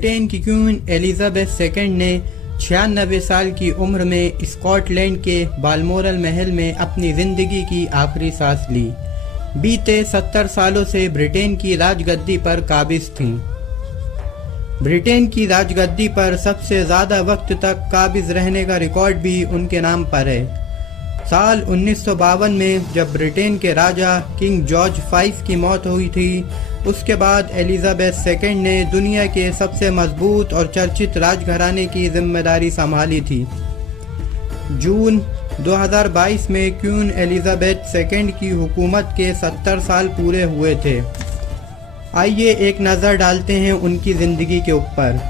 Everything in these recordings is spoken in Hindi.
ब्रिटेन की क्वीन एलिजाबेथ सेकंड ने 96 साल की उम्र में स्कॉटलैंड के बालमोरल महल में अपनी जिंदगी की आखिरी सांस ली। बीते 70 सालों से ब्रिटेन की राजगद्दी पर काबिज थीं। ब्रिटेन की राजगद्दी पर सबसे ज्यादा वक्त तक काबिज रहने का रिकॉर्ड भी उनके नाम पर है। साल 1952 में जब ब्रिटेन के राजा किंग जॉर्ज V की मौत हुई थी, उसके बाद एलिजाबेथ सेकंड ने दुनिया के सबसे मजबूत और चर्चित राजघराने की जिम्मेदारी संभाली थी। जून 2022 में क्वीन एलिजाबेथ सेकंड की हुकूमत के 70 साल पूरे हुए थे। आइए एक नज़र डालते हैं उनकी ज़िंदगी के ऊपर।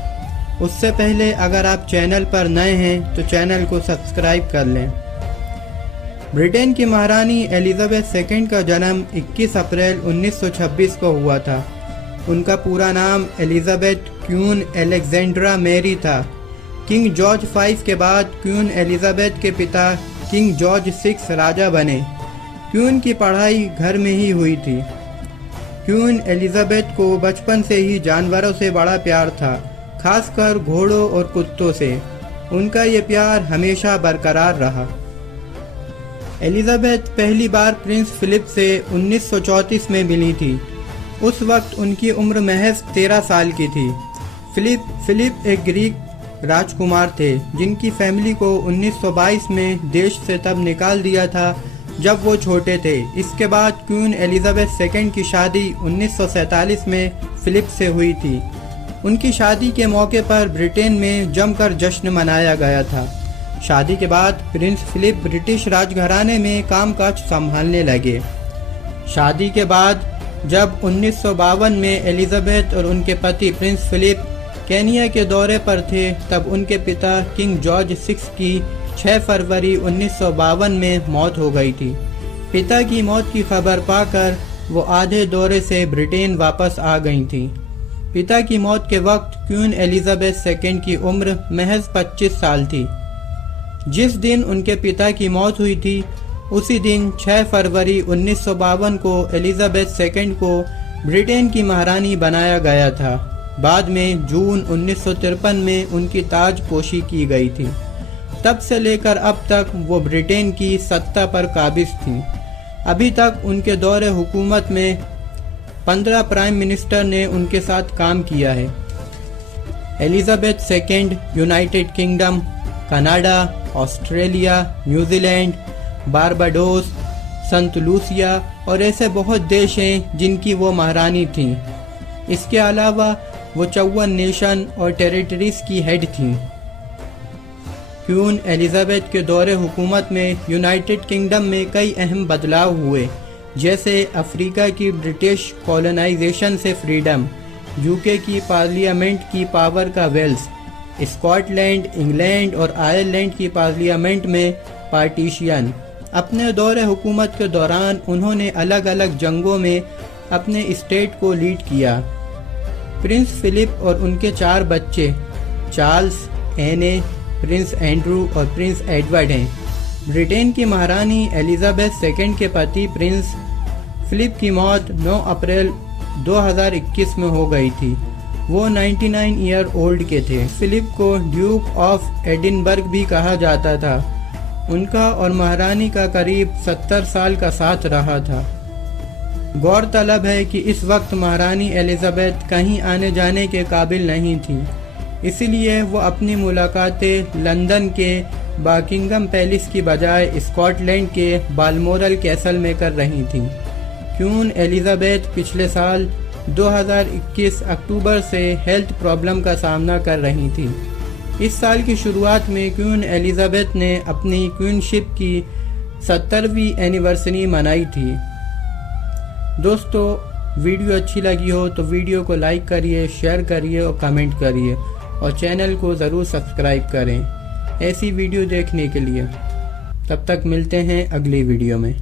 उससे पहले अगर आप चैनल पर नए हैं तो चैनल को सब्सक्राइब कर लें। ब्रिटेन की महारानी एलिजाबेथ सेकंड का जन्म 21 अप्रैल 1926 को हुआ था। उनका पूरा नाम एलिजाबेथ क्वीन अलेक्जेंड्रा मैरी था। किंग जॉर्ज V के बाद क्वीन एलिजाबेथ के पिता किंग जॉर्ज VI राजा बने। क्वीन की पढ़ाई घर में ही हुई थी। क्वीन एलिजाबेथ को बचपन से ही जानवरों से बड़ा प्यार था, खासकर घोड़ों और कुत्तों से। उनका ये प्यार हमेशा बरकरार रहा। एलिजाबेथ पहली बार प्रिंस फिलिप से 1934 में मिली थी। उस वक्त उनकी उम्र महज 13 साल की थी। फिलिप एक ग्रीक राजकुमार थे जिनकी फैमिली को 1922 में देश से तब निकाल दिया था जब वो छोटे थे। इसके बाद क्वीन एलिजाबेथ सेकंड की शादी 1947 में फिलिप से हुई थी। उनकी शादी के मौके पर ब्रिटेन में जमकर जश्न मनाया गया था। शादी के बाद प्रिंस फिलिप ब्रिटिश राजघराने में कामकाज संभालने लगे। शादी के बाद जब 1952 में एलिजाबेथ और उनके पति प्रिंस फिलिप केनिया के दौरे पर थे, तब उनके पिता किंग जॉर्ज VI की 6 फरवरी 1952 में मौत हो गई थी। पिता की मौत की खबर पाकर वो आधे दौरे से ब्रिटेन वापस आ गई थी। पिता की मौत के वक्त क्वीन एलिजाबेथ सेकंड की उम्र महज 25 साल थी। जिस दिन उनके पिता की मौत हुई थी, उसी दिन 6 फरवरी 1952 को एलिजाबेथ सेकंड को ब्रिटेन की महारानी बनाया गया था। बाद में जून 1953 में उनकी ताजपोशी की गई थी। तब से लेकर अब तक वो ब्रिटेन की सत्ता पर काबिज थी। अभी तक उनके दौरे हुकूमत में 15 प्राइम मिनिस्टर ने उनके साथ काम किया है। Elizabeth second United kingdom, Canada, Australia, New Zealand, Barbados, संत लूसिया और ऐसे बहुत देश हैं जिनकी वो महारानी थीं। इसके अलावा वो 54 नेशन और टेरिटरीज की हेड थीं। क्वीन एलिजाबेथ के दौरे हुकूमत में यूनाइटेड किंगडम में कई अहम बदलाव हुए, जैसे अफ्रीका की ब्रिटिश कॉलोनाइजेशन से फ्रीडम, यूके की पार्लियामेंट की पावर का वेल्स, स्कॉटलैंड, इंग्लैंड और आयरलैंड की पार्लियामेंट में पार्टीशन। अपने दौरे हुकूमत के दौरान उन्होंने अलग अलग जंगों में अपने स्टेट को लीड किया। प्रिंस फिलिप और उनके 4 बच्चे चार्ल्स, एने, प्रिंस एंड्रू और प्रिंस एडवर्ड हैं। ब्रिटेन की महारानी एलिजाबेथ सेकंड के पति प्रिंस फिलिप की मौत 9 अप्रैल 2021 में हो गई थी। वो 99 ईयर ओल्ड के थे। फिलिप को ड्यूक ऑफ एडिनबर्ग भी कहा जाता था। उनका और महारानी का करीब 70 साल का साथ रहा था। गौरतलब है कि इस वक्त महारानी एलिजाबेथ कहीं आने जाने के काबिल नहीं थी, इसलिए वो अपनी मुलाकातें लंदन के बकिंगम पैलेस की बजाय स्कॉटलैंड के बालमोरल कैसल में कर रही थीं। क्वीन एलिजाबेथ पिछले साल 2021 अक्टूबर से हेल्थ प्रॉब्लम का सामना कर रही थी। इस साल की शुरुआत में क्वीन एलिजाबेथ ने अपनी क्वीनशिप की 70वीं एनिवर्सरी मनाई थी। दोस्तों, वीडियो अच्छी लगी हो तो वीडियो को लाइक करिए, शेयर करिए और कमेंट करिए और चैनल को ज़रूर सब्सक्राइब करें ऐसी वीडियो देखने के लिए। तब तक मिलते हैं अगली वीडियो में।